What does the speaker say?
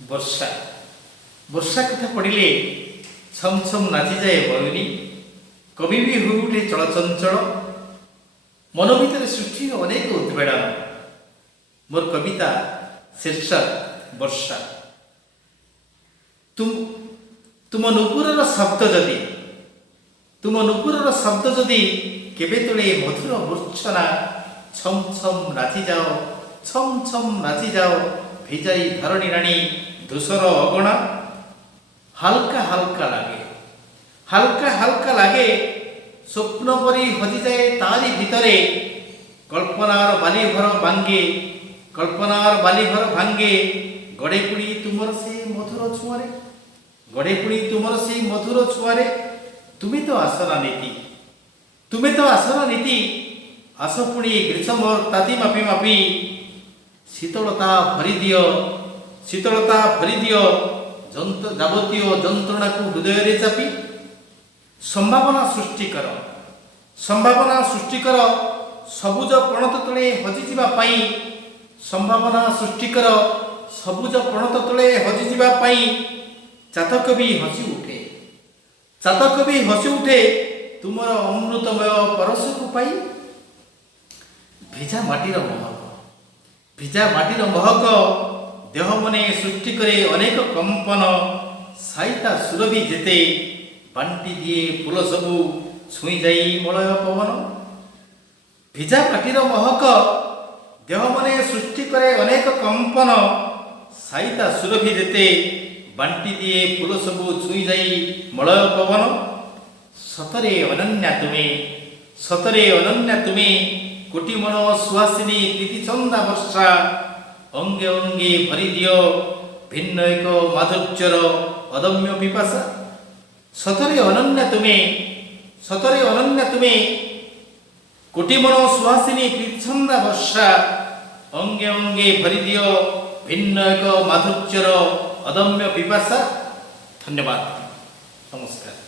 ବର୍ଷା ବର୍ଷା କଥା ପଡ଼ିଲେ ଛମ ଛମ ନାଚିଯାଏ ବରୁଣୀ। କବି ବି ହୋଇ ଉଠେ ଚଳଚଞ୍ଚଳ। ମନ ଭିତରେ ସୃଷ୍ଟି ଅନେକ ଉଦ୍ବେଳନ। ମୋର କବିତା ଶୀର୍ଷକ ବର୍ଷା। ତୁମ ନୂପୁରର ଶବ୍ଦ ଯଦି କେବେ ତୋଳେ ମଧୁର ମୂର୍ଚ୍ଛନା, ଛମ ଛମ ନାଚିଯାଅ, ଛମ ଛମ ନାଚିଯାଅ, ଭିଜାଇ ଧରଣୀ ରାଣୀ ଧୂସର ଅଗଣା। ହାଲକା ହାଲକା ଲାଗେ ସ୍ୱପ୍ନ ପରି ହଜିଯାଏ ତାରି ଭିତରେ। କଳ୍ପନାର ବାଲିଘର ଭାଙ୍ଗେ ଗଡ଼େ ପୁଣି ତୁମର ସେଇ ମଧୁର ଛୁଆରେ। ତୁମେ ତ ଆସନା ନୀତି, ଆସ ପୁଣି ଗ୍ରୀଷ୍ମ ତାତି ମାପି ଶୀତଳତା ଭରିଦିଅ ଯାବତୀୟ ଯନ୍ତ୍ରଣାକୁ ହୃଦୟରେ ଚାପି। ସମ୍ଭାବନା ସୃଷ୍ଟି କର ସବୁଜ ପ୍ରଣତ ତଳେ ହଜିଯିବା ପାଇଁ। ଚାତକ ବି ହସି ଉଠେ ତୁମର ଅମୃତମୟ ପରଶକୁ ପାଇ। ଭିଜା ମାଟିର ମହକ ଦେହ ମନେ ସୃଷ୍ଟି କରେ ଅନେକ କମ୍ପନ। ସାଇତା ସୁରଭି ଯେତେ ବାଣ୍ଟି ଦିଏ ଫୁଲ ସବୁ ଛୁଇଁ ଯାଇ ମଳୟ ପବନ। ଭିଜା ମାଟିର ମହକ ଦେହ ମନେ ସୃଷ୍ଟି କରେ ଅନେକ କମ୍ପନ। ସାଇତା ସୁରଭି ଯେତେ ବାଣ୍ଟି ଦିଏ ଫୁଲ ସବୁ ଛୁଇଁ ଯାଇ ମଳୟ ପବନ। ସତରେ ଅନନ୍ୟା ତୁମେ କୋଟି ମନ ସୁହାସିନୀ ପ୍ରୀତି ଚନ୍ଦା ବର୍ଷା। ଅଙ୍ଗେ ଅଙ୍ଗେ ଭରିଦିଅ ଭିନ୍ନ ଏକ ମାଧୁର୍ଯ୍ୟର ଅଦମ୍ୟ ପିପାସା। ସତରେ ଅନନ୍ୟା ତୁମେ କୋଟି ମନ ସୁହାସିନୀ ପ୍ରୀତି ଚନ୍ଦା ବର୍ଷା। ଅଙ୍ଗେ ଅଙ୍ଗେ ଭରିଦିଅ ଭିନ୍ନ ଏକ ମାଧୁର୍ଯ୍ୟର ଅଦମ୍ୟ ପିପାସା। ଧନ୍ୟବାଦ, ନମସ୍କାର।